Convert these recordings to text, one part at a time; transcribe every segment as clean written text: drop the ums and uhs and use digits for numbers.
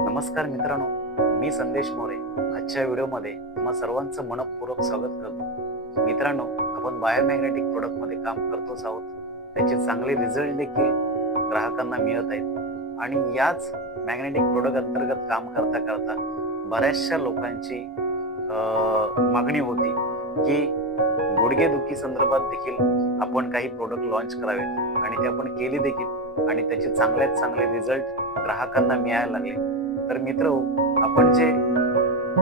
नमस्कार मित्रांनो, मी संदेश मोरे. आजच्या व्हिडिओमध्ये तुम्हा सर्वांचं मनपूर्वक स्वागत करतो. मित्रांनो, आपण बायोमॅग्नेटिक प्रोडक्टमध्ये काम करतोच आहोत. त्याचे चांगले रिझल्ट देखील ग्राहकांना मिळत आहेत आणि याच मॅग्नेटिक प्रोडक्ट अंतर्गत काम करता करता बऱ्याचशा लोकांची मागणी होती की गुडघेदुखी संदर्भात देखील आपण काही प्रोडक्ट लॉन्च करावेत आणि ते आपण केली देखील आणि त्याचे चांगल्यात चांगले रिझल्ट ग्राहकांना मिळायला लागले. तर मित्र, आपण जे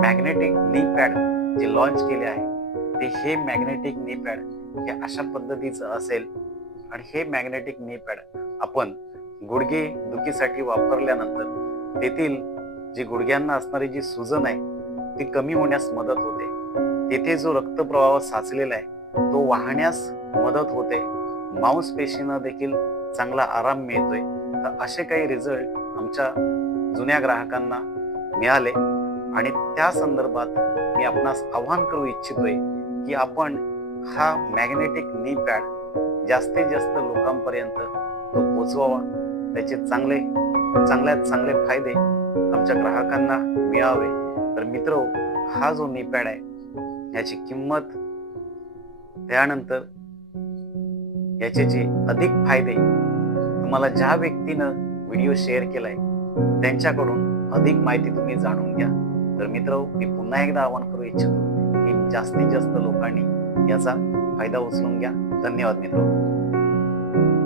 मॅग्नेटिक नी पॅड जे लॉन्च केले आहे ते हे मॅग्नेटिक नी पॅड हे अशा पद्धतीचं असेल आणि हे मॅग्नेटिक नी पॅड आपण गुडघे दुखीसाठी वापरल्यानंतर तेथील जी गुडघ्यांना असणारी जी सुजन आहे ती कमी होण्यास मदत होते. तेथे जो रक्तप्रवाह साचलेला आहे तो वाहण्यास मदत होते. मांसपेशींना देखील चांगला आराम मिळतोय. तर असे काही रिझल्ट आमच्या जुन्या ग्राहकांना मिळाले आणि त्या संदर्भात मी आपणास आवाहन करू इच्छितोय की आपण हा मॅग्नेटिक नी पॅड जास्तीत जास्त लोकांपर्यंत तो पोचवावा. त्याचे चांगल्यात चांगले फायदे आमच्या ग्राहकांना मिळावे. तर मित्र, हा जो नी पॅड आहे याची किंमत, त्यानंतर याचे जे अधिक फायदे, तुम्हाला ज्या व्यक्तीनं व्हिडिओ शेअर केलाय त्यांच्याकडून अधिक माहिती तुम्ही जाणून घ्या. तर मित्र, मी पुन्हा एकदा आवाहन करू इच्छितो की जास्तीत जास्त लोकांनी याचा फायदा उचलून घ्या. धन्यवाद मित्र.